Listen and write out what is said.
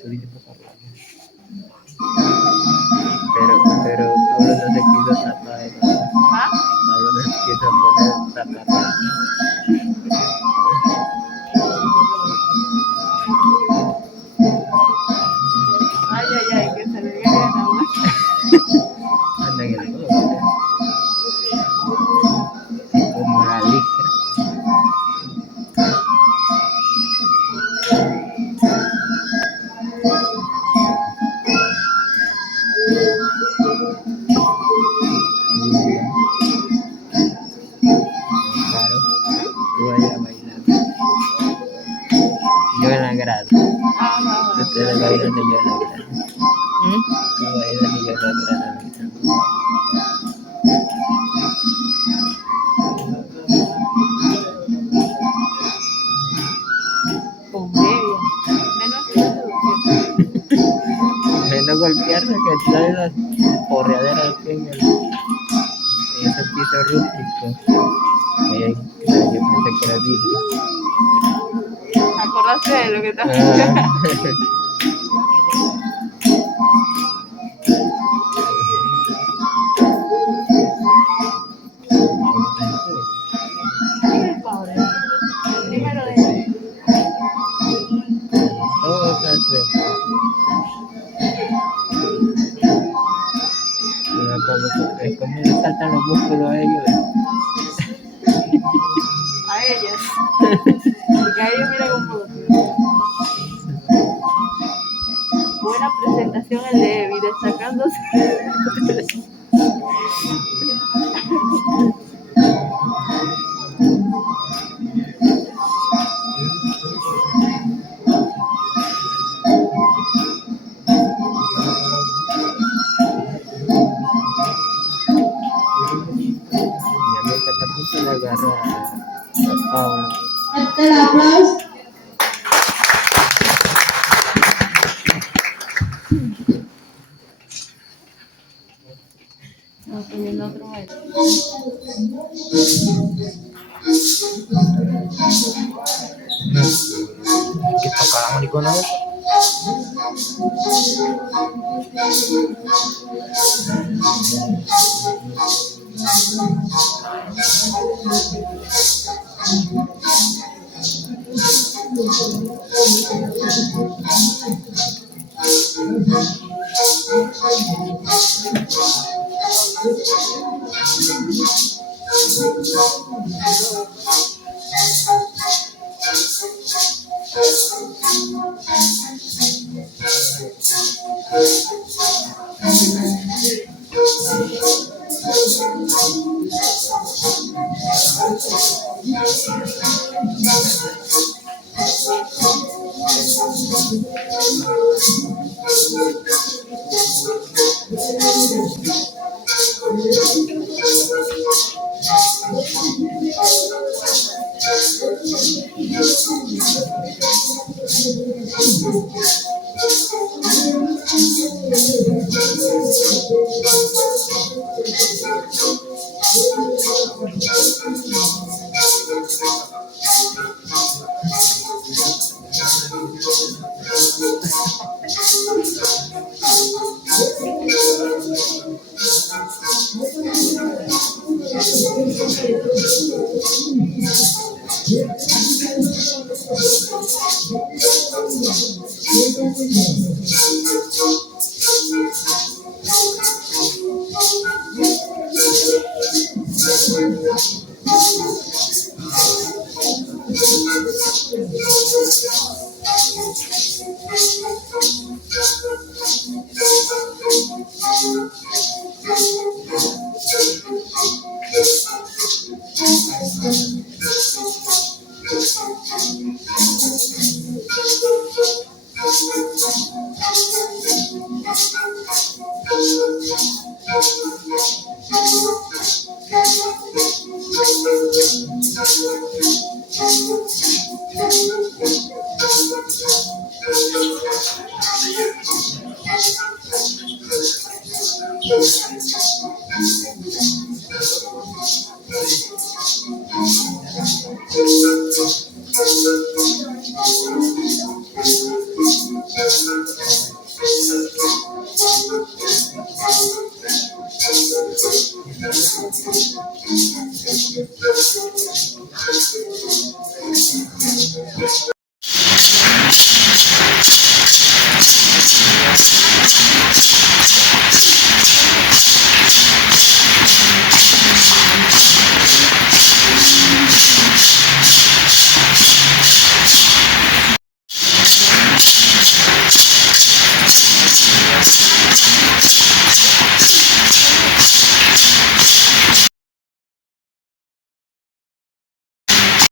Sulit dipaparkan. Pero Pablo no se quiso tapar. ¿Ah? Pablo no se quiso poner tapar. Ay, ay, ay, que se le gane nada más. Anda en el bote. Como la licra. Claro, tú vayas bailando. Yo en la grada. Ajá. Ustedes bailan y yo en la grada. Tú bailas y yo en la grada gritando. Comedia. Menos seducción. Menos golpearse que trae las porreaderas aquí en ese piso rústico. Yo pensé que era vidrio. ¿Acordaste de lo que te Ah. Ay, pobre. Primero de Todos hacemos. Es como le saltan los músculos a ellos. a ellas. Porque a ellos mira cómo lo tienen. Buena presentación el de Evi, destacándose. Mi amiga está a punto de agarrar a Pablo. El aplauso. No, estoy viendo otro baile. ¿Qué tocaba, maricona?